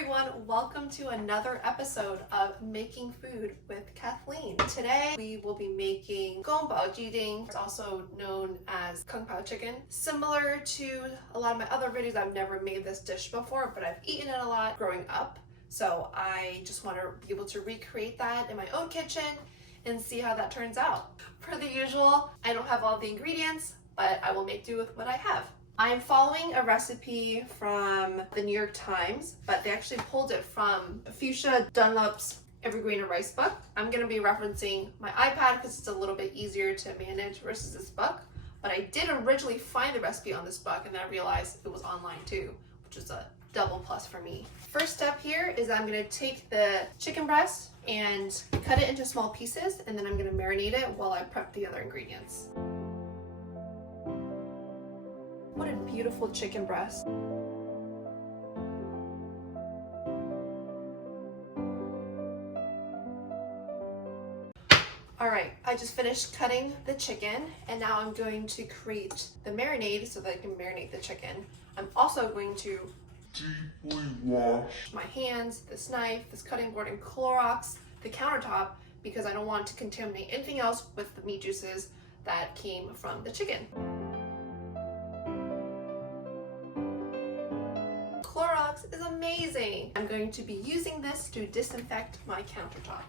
everyone, welcome to another episode of Making Food with Kathleen. Today we will be making Gong Bao Chicken, it's also known as Kung Pow Chicken. Similar to a lot of my other videos, I've never made this dish before, but I've eaten it a lot growing up. So I just want to be able to recreate that in my own kitchen and see how that turns out. Per the usual, I don't have all the ingredients, but I will make do with what I have. I'm following a recipe from the New York Times, but they actually pulled it from Fuchsia Dunlop's Evergreen and Rice book. I'm going to be referencing my iPad because it's a little bit easier to manage versus this book. But I did originally find the recipe on this book and then I realized it was online too, which is a double plus for me. First step here is I'm going to take the chicken breast and cut it into small pieces, and then I'm going to marinate it while I prep the other ingredients. What a beautiful chicken breast. Alright, I just finished cutting the chicken and now I'm going to create the marinade so that I can marinate the chicken. I'm also going to deeply wash my hands, this knife, this cutting board, and Clorox the countertop because I don't want to contaminate anything else with the meat juices that came from the chicken. Clorox is amazing. I'm going to be using this to disinfect my countertop.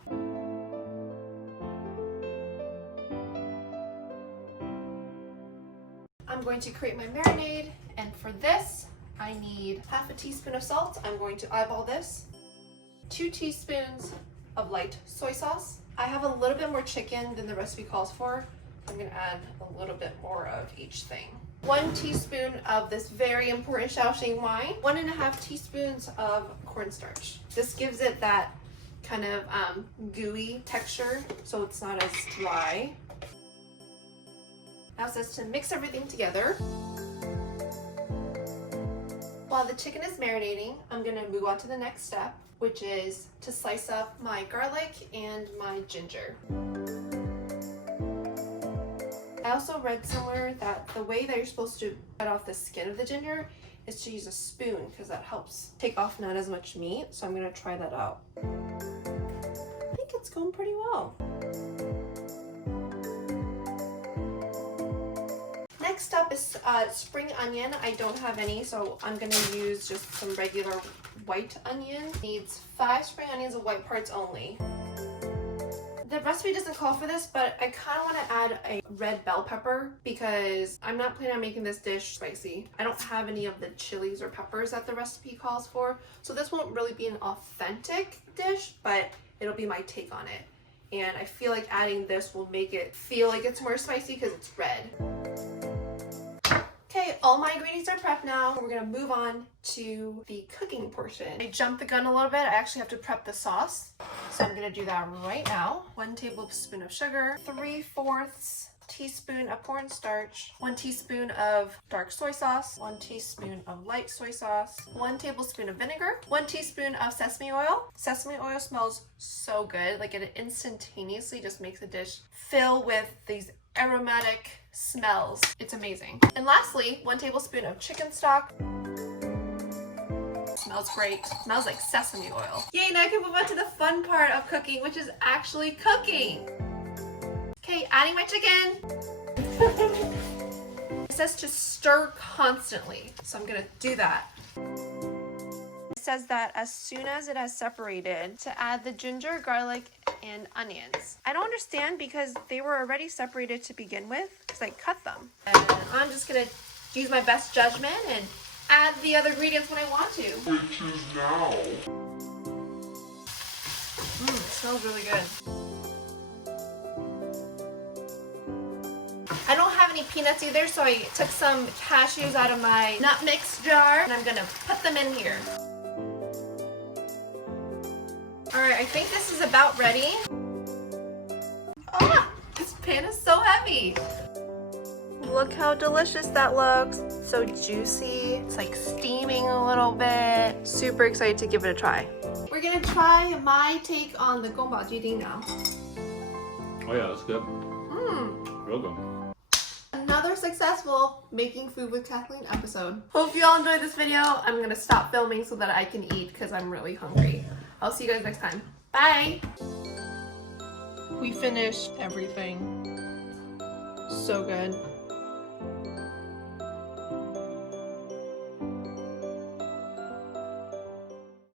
I'm going to create my marinade, and for this, I need half a teaspoon of salt. I'm going to eyeball this. 2 teaspoons of light soy sauce. I have a little bit more chicken than the recipe calls for. I'm going to add a little bit more of each thing. 1 teaspoon of this very important Shaoxing wine. 1.5 teaspoons of cornstarch. This gives it that kind of gooey texture, so it's not as dry. Now it says to mix everything together. While the chicken is marinating, I'm going to move on to the next step, which is to slice up my garlic and my ginger. I also read somewhere that the way that you're supposed to cut off the skin of the ginger is to use a spoon because that helps take off not as much meat. So I'm going to try that out. I think it's going pretty well. Next up is spring onion. I don't have any, so I'm going to use just some regular white onion. Needs 5 spring onions of white parts only. The recipe doesn't call for this, but I kind of want to add a red bell pepper because I'm not planning on making this dish spicy. I don't have any of the chilies or peppers that the recipe calls for, so this won't really be an authentic dish, but it'll be my take on it. And I feel like adding this will make it feel like it's more spicy because it's red. Okay, all my ingredients are prepped now. We're gonna move on to the cooking portion. I jumped the gun a little bit. I actually have to prep the sauce. So I'm gonna do that right now. 1 tablespoon of sugar, 3/4 teaspoon of cornstarch, 1 teaspoon of dark soy sauce, 1 teaspoon of light soy sauce, 1 tablespoon of vinegar, 1 teaspoon of sesame oil. Sesame oil smells so good. Like it instantaneously just makes a dish fill with these aromatic smells. It's amazing. And lastly, 1 tablespoon of chicken stock. Smells great. Smells like sesame oil. Yay, now I can move on to the fun part of cooking, which is actually cooking. Okay, adding my chicken. It says to stir constantly, so I'm gonna do that. It says that as soon as it has separated, to add the ginger, garlic, and onions. I don't understand because they were already separated to begin with because I cut them. And I'm just gonna use my best judgment and add the other ingredients when I want to. Which is now. It smells really good. I don't have any peanuts either, so I took some cashews out of my nut mix jar and I'm gonna put them in here. Alright, I think this is about ready. Ah, this pan is so heavy. Look how delicious that looks. So juicy. It's like steaming a little bit. Super excited to give it a try. We're gonna try my take on the Gong Bao Chicken now. Oh yeah, that's good. Real good. another successful Making Food with Kathleen episode. Hope you all enjoyed this video. I'm gonna stop filming so that I can eat because I'm really hungry. I'll see you guys next time. Bye! We finished everything. So good.